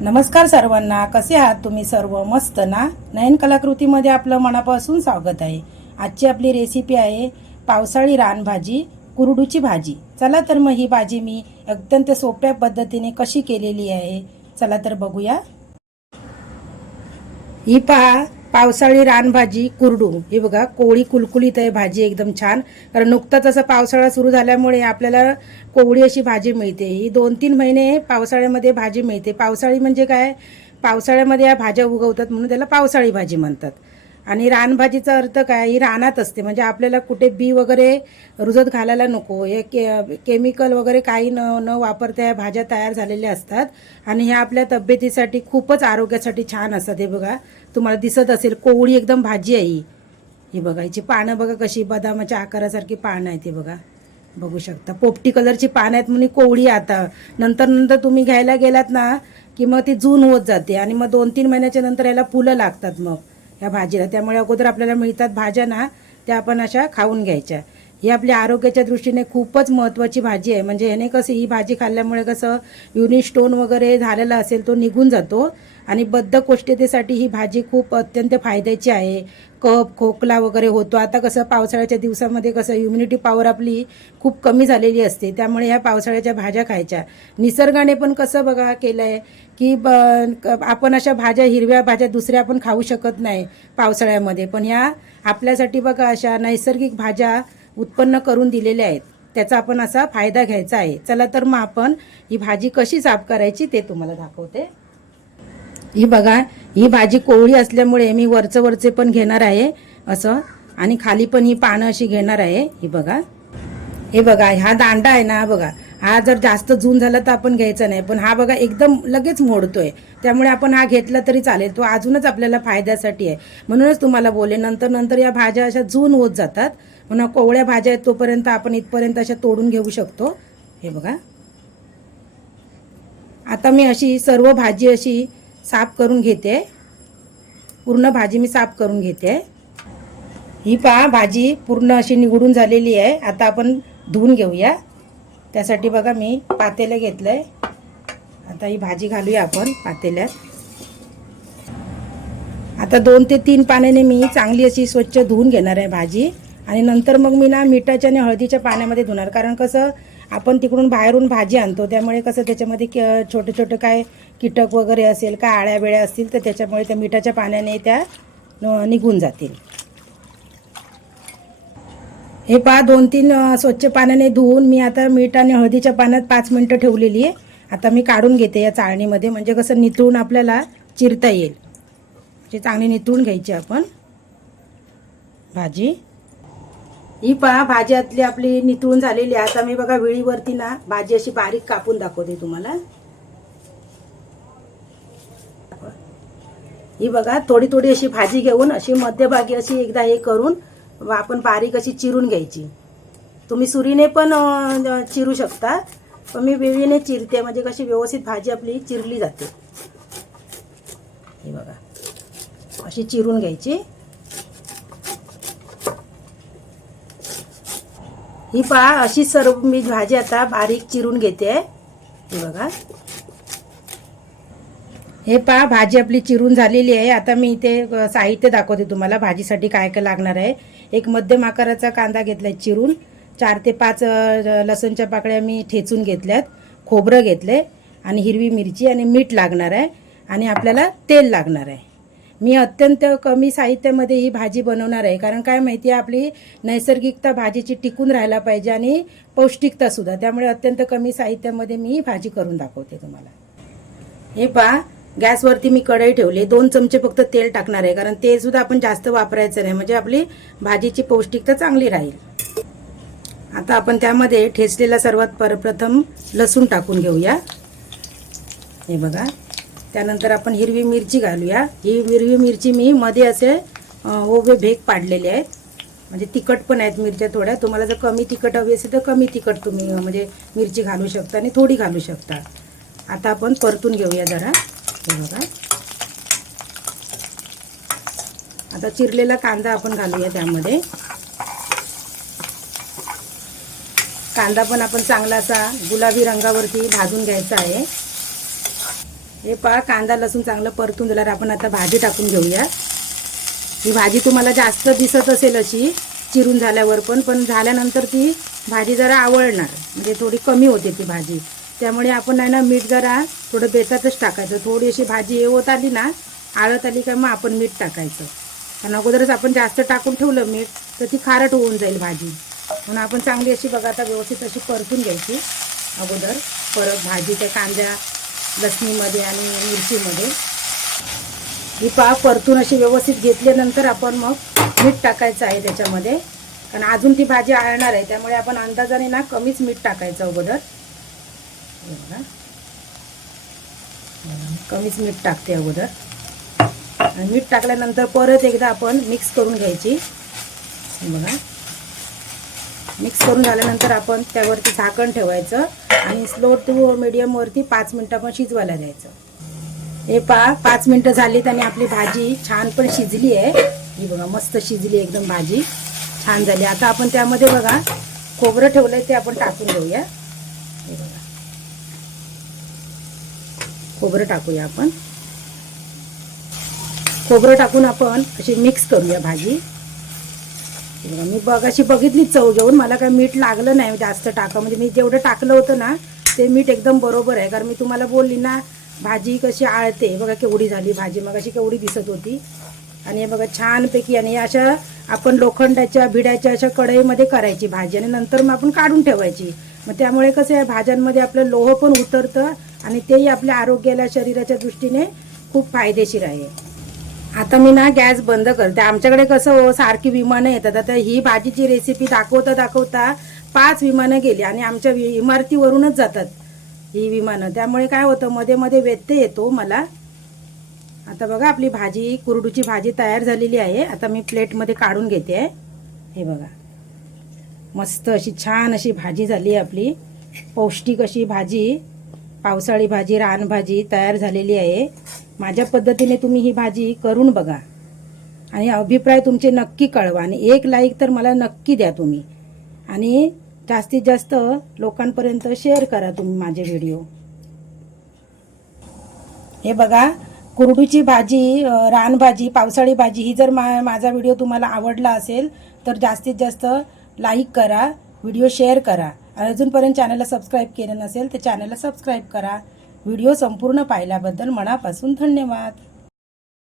नमस्कार सर्वांना कसे आहात तुम्ही सर्व? मस्त ना? नयन कलाकृतीमध्ये आपलं मनापासून स्वागत आहे. आजची आपली रेसिपी आहे पावसाळी रानभाजी कुरडूची भाजी. चला तर मग ही भाजी मी अत्यंत सोप्या पद्धतीने कशी केलेली आहे चला तर बघूया. ही पहा पावसाळी रानभाजी कुरडू हे बघा कोळी कुलकुलीत आहे भाजी एकदम छान. कारण नुकताच असं पावसाळा सुरू झाल्यामुळे आपल्याला कोवळी अशी भाजी मिळते. ही दोन तीन महिने पावसाळ्यामध्ये भाजी मिळते. पावसाळी म्हणजे काय? पावसाळ्यामध्ये या भाज्या उगवतात म्हणून त्याला पावसाळी भाजी म्हणतात. आणि रानभाजीचा अर्थ काय? ही रानात असते. म्हणजे आपल्याला कुठे बी वगैरे रुजत घालायला नको. हे के केमिकल वगैरे काही न न वापरता या भाज्या तयार झालेल्या असतात. आणि ह्या आपल्या तब्येतीसाठी खूपच आरोग्यासाठी छान असतात. हे बघा तुम्हाला दिसत असेल कोवळी एकदम भाजी आहे ही. ही बघा हिची पानं बघा कशी बदामाच्या आकारासारखी पानं आहेत हे बघा. बघू शकता. पोपटी कलरची पानं आहेत म्हणून कोवळी आता. नंतर नंतर तुम्ही घ्यायला गेलात ना की मग ती जून होत जाते. आणि मग दोन तीन महिन्याच्या नंतर याला फुलं लागतात मग. या भाजीला. त्यामुळे अगोदर आपल्याला मिळतात भाज्या ना त्या आपण अशा खाऊन घ्यायच्या. ही आपल्या आरोग्याच्या दृष्टीने खूपच महत्त्वाची भाजी आहे. म्हणजे ह्याने कसं ही भाजी खाल्ल्यामुळे कसं युनिट स्टोन वगैरे झालेला असेल तो निघून जातो. आणि बद्धकोष्ठतेसाठी ही भाजी खूप अत्यंत फायद्याची आहे. कप खोकला वगैरे होतो. आता कसं पावसाळ्याच्या दिवसामध्ये कसं इम्युनिटी पॉवर आपली खूप कमी झालेली असते. त्यामुळे ह्या पावसाळ्याच्या भाज्या खायच्या. निसर्गाने पण कसं बघा केलं आहे की ब आपण अशा भाज्या हिरव्या भाज्या दुसऱ्या आपण खाऊ शकत नाही पावसाळ्यामध्ये. पण ह्या आपल्यासाठी बघा अशा नैसर्गिक भाज्या उत्पन्न करून दिलेले आहेत. त्याचा आपण असा फायदा घ्यायचा आहे. चला तर मग आपण ही भाजी कशी साफ करायची ते तुम्हाला दाखवते. ही बघा ही भाजी कोवळी असल्यामुळे मी वरचं वरचे पण घेणार आहे असं. आणि खाली पण ही पानं अशी घेणार आहे. ही बघा. हे बघा हा दांडा आहे ना हा बघा. हा जर जास्त जून झाला तर आपण घ्यायचा नाही. पण हा बघा एकदम लगेच मोडतोय. त्यामुळे आपण हा घेतला तरी चालेल. तो अजूनच आपल्याला फायद्यासाठी आहे. म्हणूनच तुम्हाला बोले नंतर नंतर या भाज्या अशा जून होत जातात. म्हणून कोवळ्या भाज्या आहेत तोपर्यंत आपण इथपर्यंत अशा तोडून घेऊ शकतो. हे बघा. आता मी अशी सर्व भाजी अशी साफ करून घेते. पूर्ण भाजी मी साफ करून घेते. ही पहा भाजी पूर्ण अशी निवडून झालेली आहे. आता आपण धुवून घेऊया. त्यासाठी बघा मी पातेलं घेतलं आहे आता ही भाजी घालूया आपण पातेल्यात. आता दोन ते तीन पाण्याने मी चांगली अशी स्वच्छ धुवून घेणार आहे भाजी. आणि नंतर मग मी ना मिठाच्या आणि हळदीच्या पाण्यामध्ये धुणार. कारण कसं आपण तिकडून बाहेरून भाजी आणतो. त्यामुळे कसं त्याच्यामध्ये क छोटे छोटे काय कीटक वगैरे असेल काय आळ्या बिळ्या असतील तर त्याच्यामुळे त्या मिठाच्या पाण्याने त्या निघून जातील. हे पहा दोन तीन स्वच्छ पाण्याने धुवून मी आता मीठ आणि हळदीच्या पाण्यात पाच मिनटं ठेवलेली आहे. आता मी काढून घेते या चाळणीमध्ये. म्हणजे कसं नितळून आपल्याला चिरता येईल. म्हणजे चांगली नितळून घ्यायची आपण. भाजी. ही पहा भाज्यातली आपली नितळून झालेली आहे. आता मी बघा विळीवरती ना भाजी अशी बारीक कापून दाखवते तुम्हाला. ही बघा थोडी थोडी अशी भाजी घेऊन अशी मध्यभागी अशी एकदा हे करून आपण बारीक अशी चिरून घ्यायची. तुम्ही सुरीने पण चिरू शकता. पण मी वेळीने चिरते म्हणजे कशी व्यवस्थित भाजी आपली चिरली जाते. हे बघा. अशी चिरून घ्यायची. ही पहा अशी सर्व मी भाजी आता बारीक चिरून घेते. हे बघा. हे पहा भाजी आपली चिरून झालेली आहे. आता मी इथे साहित्य दाखवते तुम्हाला. भाजीसाठी काय काय लागणार आहे. एक मध्यम आकाराचा कांदा घेतलाय चिरून. चार ते पाच लसूणच्या पाकळ्या मी ठेचून घेतल्यात. खोबरं घेतले आणि हिरवी मिरची आणि मीठ लागणार आहे. आणि आपल्याला तेल लागणार आहे. मी अत्यंत कमी साहित्यामध्ये ही भाजी बनवणार आहे. कारण काय माहिती आहे आपली नैसर्गिकता भाजीची टिकून राहायला पाहिजे आणि पौष्टिकतासुद्धा त्यामुळे अत्यंत कमी साहित्यामध्ये मी ही भाजी करून दाखवते तुम्हाला. हे पहा गॅसवरती मी कढई ठेवली. दोन चमचे फक्त तेल टाकणार आहे. कारण ते सुद्धा आपण जास्त वापरायचं नाही. म्हणजे आपली भाजीची पौष्टिकता चांगली राहील. आता आपण त्यामध्ये ठेचलेला सर्वात परप्रथम लसूण टाकून घेऊया. हे बघा. त्यानंतर आपण हिरवी मिरची घालूया. ही हिरवी मिरची मी मध्ये असे ओवे भेग पाडलेले आहेत. म्हणजे तिखट पण आहेत मिरच्या थोड्या. तुम्हाला जर कमी तिखट हवी असेल तर कमी तिखट तुम्ही म्हणजे मिरची घालू शकता आणि थोडी घालू शकता. आता आपण परतून घेऊया जरा. बघा. आता चिरलेला कांदा आपण घालूया त्यामध्ये. कांदा पण आपण चांगला असा गुलाबी रंगावरती भाजून घ्यायचा आहे. हे पहा कांदा लसूण चांगलं परतून झाल्यावर आपण आता भाजी टाकून घेऊया. ही भाजी तुम्हाला जास्त दिसत असेल अशी चिरून झाल्यावर पण पण झाल्यानंतर ती भाजी जरा आवळणार म्हणजे थोडी कमी होते ती भाजी. त्यामुळे आपण नाही ना मीठ जरा थोडं बेतातच टाकायचं. थोडी अशी भाजी हे होत आली ना आळत आली का मग आपण मीठ टाकायचं. कारण अगोदरच आपण जास्त टाकून ठेवलं मीठ तर ती खारट होऊन जाईल भाजी. म्हणून आपण चांगली अशी बघा आता व्यवस्थित अशी परतून घ्यायची. अगोदर परत भाजी त्या कांद्या लसणीमध्ये आणि मिरचीमध्ये. ही पा परतून अशी व्यवस्थित घेतल्यानंतर आपण मग मीठ टाकायचं आहे त्याच्यामध्ये. कारण अजून ती भाजी आळणार आहे त्यामुळे आपण अंदाजाने ना कमीच मीठ टाकायचं अगोदर. हे बघा. कमीच मीठ टाकते अगोदर. आणि मीठ टाकल्यानंतर परत एकदा आपण मिक्स करून घ्यायची. बघा. मिक्स करून झाल्यानंतर आपण त्यावरती झाकण ठेवायचं आणि स्लो टू मिडियमवरती पाच मिनटं आपण शिजवायला द्यायचं. हे पा पाच मिनटं झालीत आणि आपली भाजी छान पण शिजली आहे. ही बघा मस्त शिजली एकदम भाजी. छान झाली. आता आपण त्यामध्ये बघा खोबरं ठेवलंय ते आपण टाकून घेऊया. हे बघा. खोबरं टाकूया आपण. खोबरं टाकून आपण अशी मिक्स करूया भाजी. बघा मी बघ अशी बघितली चव घेऊन. मला काय मीठ लागलं नाही जास्त टाका म्हणजे मी जेवढं टाकलं होतं ना ते मीठ एकदम बरोबर आहे. कारण मी तुम्हाला बोलली ना भाजी कशी आळते. बघा केवढी झाली भाजी. मग अशी केवढी दिसत होती. आणि बघा छानपैकी आणि अशा आपण लोखंडाच्या भिड्याच्या अशा कढईमध्ये करायची भाजी. आणि नंतर मग आपण काढून ठेवायची. मग त्यामुळे कसं आहे भाज्यांमध्ये आपलं लोह पण उतरतं. आणि तेही आपल्या आरोग्याला शरीराच्या दृष्टीने खूप फायदेशीर आहे. आता मी ना गॅस बंद करते. आमच्याकडे कसं हो सारखी विमानं येतात. आता ही भाजीची रेसिपी दाखवता दाखवता पाच विमानं गेली आणि आमच्या वि- इमारतीवरूनच जातात ही विमानं. त्यामुळे काय होतं मध्ये मध्ये व्यत्यय येतो मला. आता बघा आपली भाजी कुरडूची भाजी तयार झालेली आहे. आता मी प्लेटमध्ये काढून घेते. आहे हे बघा. मस्त अशी छान अशी भाजी झाली आहे आपली. पौष्टिक अशी भाजी. पावसाळी भाजी रानभाजी तयार झालेली आहे. माझ्या पद्धतीने तुम्ही ही भाजी करून बघा. आणि अभिप्राय तुमचे नक्की कळवा आणि एक लाईक तर मला नक्की द्या तुम्ही. आणि जास्तीत जास्त लोकांपर्यंत शेअर करा तुम्ही माझे व्हिडिओ हे बघा कुरडूची भाजी रानभाजी पावसाळी भाजी ही जर मा माझा व्हिडिओ तुम्हाला आवडला असेल तर जास्तीत जास्त लाईक करा व्हिडिओ शेअर करा. आणि अजूनपर्यंत चॅनलला सबस्क्राईब केलं नसेल तर चॅनलला सबस्क्राईब करा. व्हिडिओ संपूर्ण पाहिल्याबद्दल मनापासून धन्यवाद.